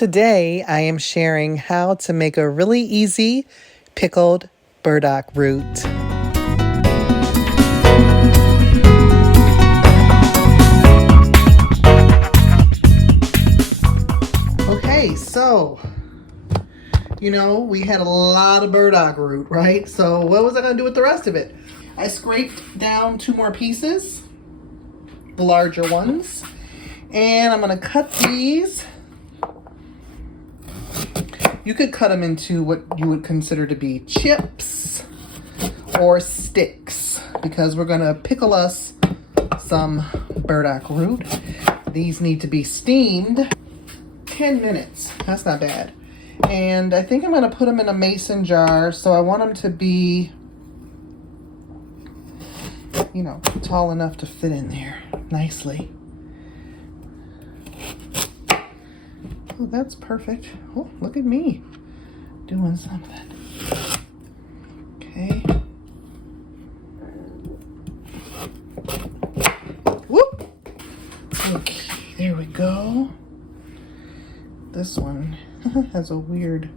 Today, I am sharing how to make a really easy pickled burdock root. Okay, so, we had a lot of burdock root, right? So what was I going to do with the rest of it? I scraped down 2 more pieces, the larger ones, and I'm going to cut these. You could cut them into what you would consider to be chips or sticks, because we're going to pickle us some burdock root. These need to be steamed 10 minutes. That's not bad. And I think I'm going to put them in a mason jar, so I want them to be, tall enough to fit in there nicely. Oh, that's perfect. Oh, look at me doing something. Okay. Whoop. Okay, there we go. This one has a weird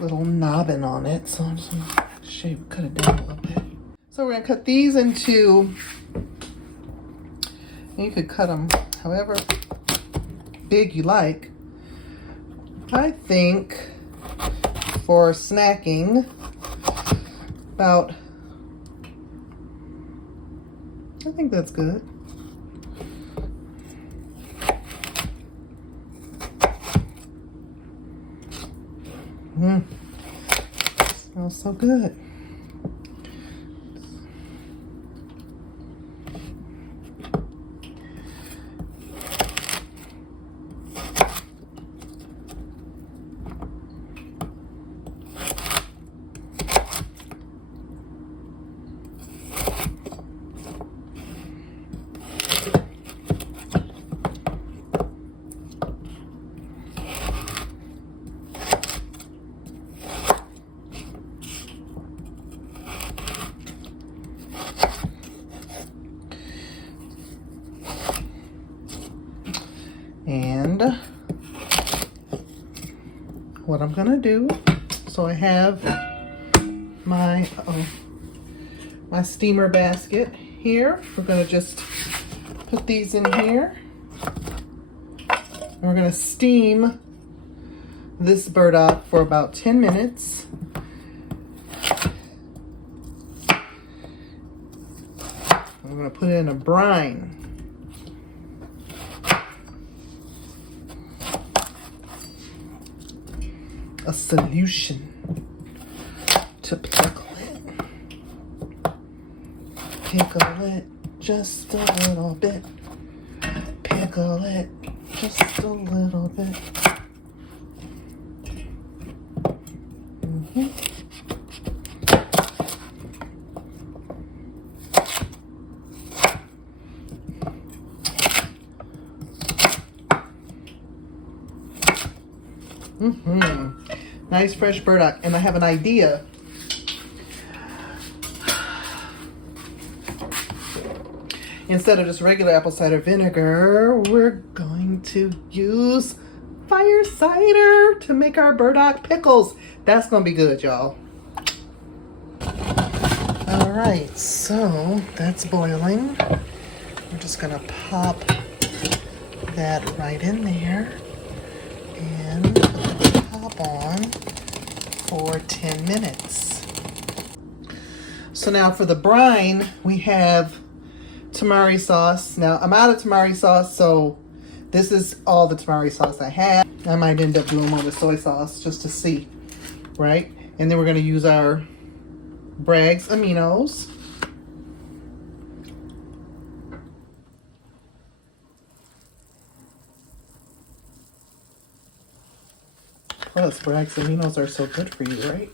little knobbin on it, so I'm just gonna cut it down a little bit. So we're gonna cut these into, you could cut them however big you like. I think for snacking, I think that's good. Smells so good. And what I'm gonna do, so I have my steamer basket here. We're gonna just put these in here. And we're gonna steam this burdock for about 10 minutes. I'm gonna put it in a brine. A solution to pickle it. Pickle it just a little bit. Pickle it just a little bit. Nice fresh burdock. And I have an idea. Instead of just regular apple cider vinegar, we're going to use fire cider to make our burdock pickles. That's gonna be good, y'all. All right, so that's boiling. We're just gonna pop that right in there and put the top on for 10 minutes. So now for the brine, we have tamari sauce. Now I'm out of tamari sauce, so this is all the tamari sauce I have. I might end up doing more with soy sauce just to see, right? And then we're gonna use our Bragg's aminos. Plus, Bragg's aminos are so good for you, right?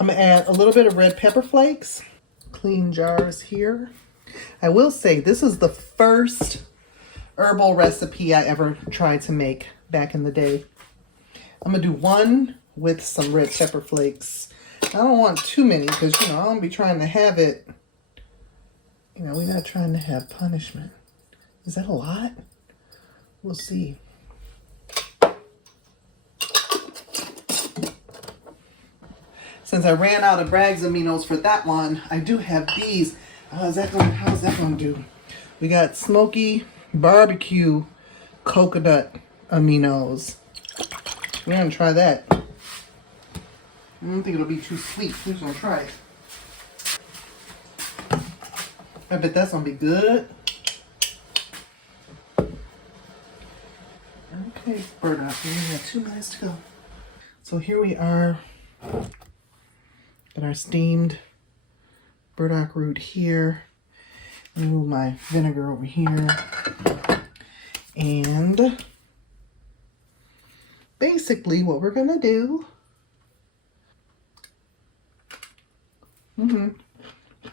I'm gonna add a little bit of red pepper flakes. Clean jars here. I will say this is the first herbal recipe I ever tried to make back in the day. I'm gonna do one with some red pepper flakes. I don't want too many because, I don't be trying to have it. We're not trying to have punishment. Is that a lot? We'll see. since I ran out of Bragg's aminos for that one, I do have these. How's that going to do? We got smoky barbecue coconut aminos. We're going to try that. I don't think it'll be too sweet. We're just going to try it. I bet that's going to be good. Okay, burdock. We only have 2 minutes to go. So here we are. Got our steamed burdock root here. Move my vinegar over here. And basically what we're going to do.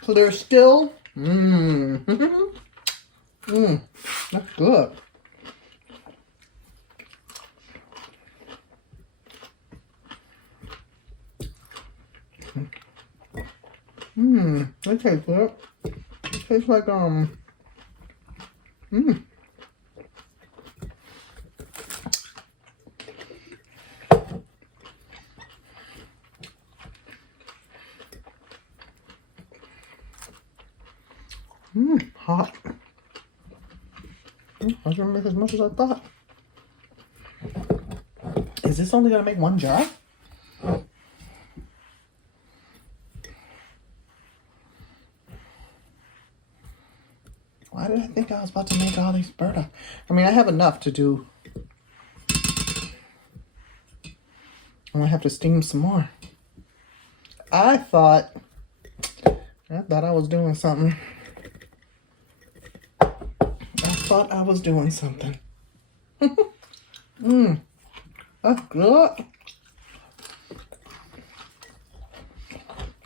So there's still. That's good. That tastes good. It tastes like hot. I was gonna make as much as I thought. Is this only gonna make 1 jar? Why did I think I was about to make all these burdock? I mean, I have enough to do. I'm gonna have to steam some more. I thought I was doing something. I was doing something. That's good.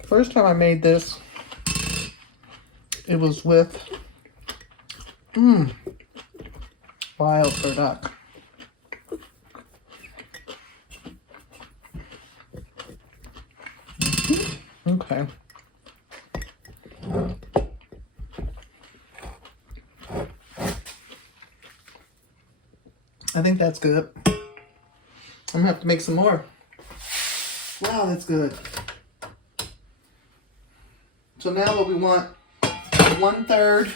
First time I made this, it was with wild burdock. Okay. I think that's good. I'm gonna have to make some more. Wow, that's good. So now what we want, 1/3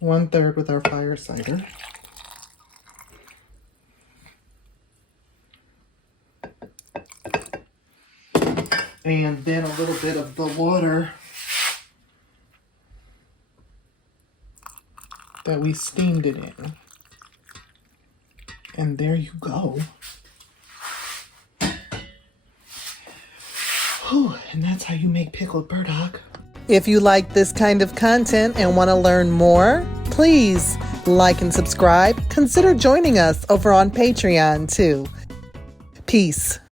1/3 with our fire cider. And then a little bit of the water that we steamed it in. And there you go. Whew, and that's how you make pickled burdock. If you like this kind of content and want to learn more, please like and subscribe. Consider joining us over on Patreon too. Peace.